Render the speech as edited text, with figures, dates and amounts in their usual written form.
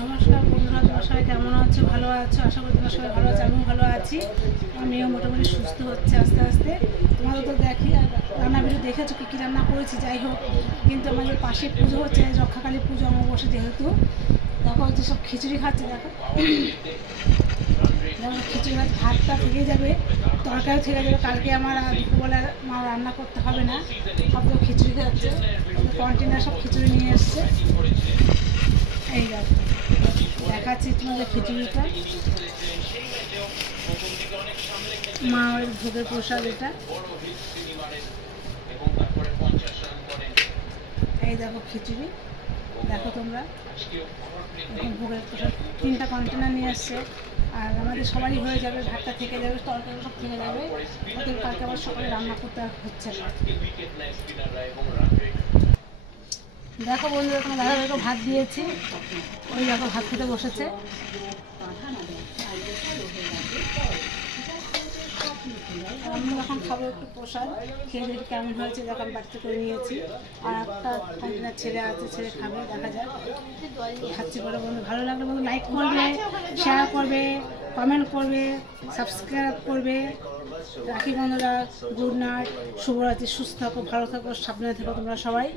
নমস্কার বন্ধুরা, তোমরা সবাই কেমন আছো? ভালো আছো? আশা করি তোমরা সবাই ভালো আছো, আমিও ভালো আছি। আমিও মোটামুটি সুস্থ হচ্ছে আস্তে আস্তে। তোমাদের তো দেখি আর রান্না ভিডিও দেখেছো কী কী রান্না করেছি। যাই হোক, কিন্তু আমাদের পাশে পুজো হচ্ছে, রক্ষাকালী পুজো অমাবস্যা যেহেতু। দেখো হচ্ছে সব খিচুড়ি খাচ্ছে। দেখো খিচুড়ি ভাত, ভাতটা থেকে যাবে, তরকারিও থেকে যাবে। কালকে আমার দুপুরবেলা আমার রান্না করতে হবে না, সব তো খিচুড়ি খাচ্ছে। কন্টেনার সব খিচুড়ি নিয়ে এসছে। এই দেখো দেখাচ্ছি তোমাদের খিচুড়িটা, মায়ের ভোগের প্রসাদ এটা। এই দেখো খিচুড়ি, দেখো তোমরা এখন ভোগের প্রসাদ 3টা কন্টেনার নিয়ে আসছে। আর আমাদের সবারই হয়ে যাবে, ভাতটা থেকে যাবে, তরকারি সব থেকে যাবে। ওদের কালকে আবার সকালে রান্না করতে হচ্ছে না। দেখো বন্ধুরা, তোমার দাদা ভাত দিয়েছি, ওই দেখো ভাত খেতে বসেছে। আমি যখন খাবো একটু প্রসাদ খেয়ে দেখি কেমন হয়েছে। দেখো আমি বাড়িতে করে নিয়েছি, আর একটা কন্টেনার ছেলে আছে, ছেলে খাবে, দেখা যাক। খাচ্ছি করে বন্ধু, ভালো লাগলে বন্ধু লাইক করবে, শেয়ার করবে, কমেন্ট করবে, সাবস্ক্রাইব করবে। রাখি বন্ধুরা, গুড নাইট, শুভরাত্রি। সুস্থ থাকো, ভালো থাকো, সাবধানে থাকো তোমরা সবাই।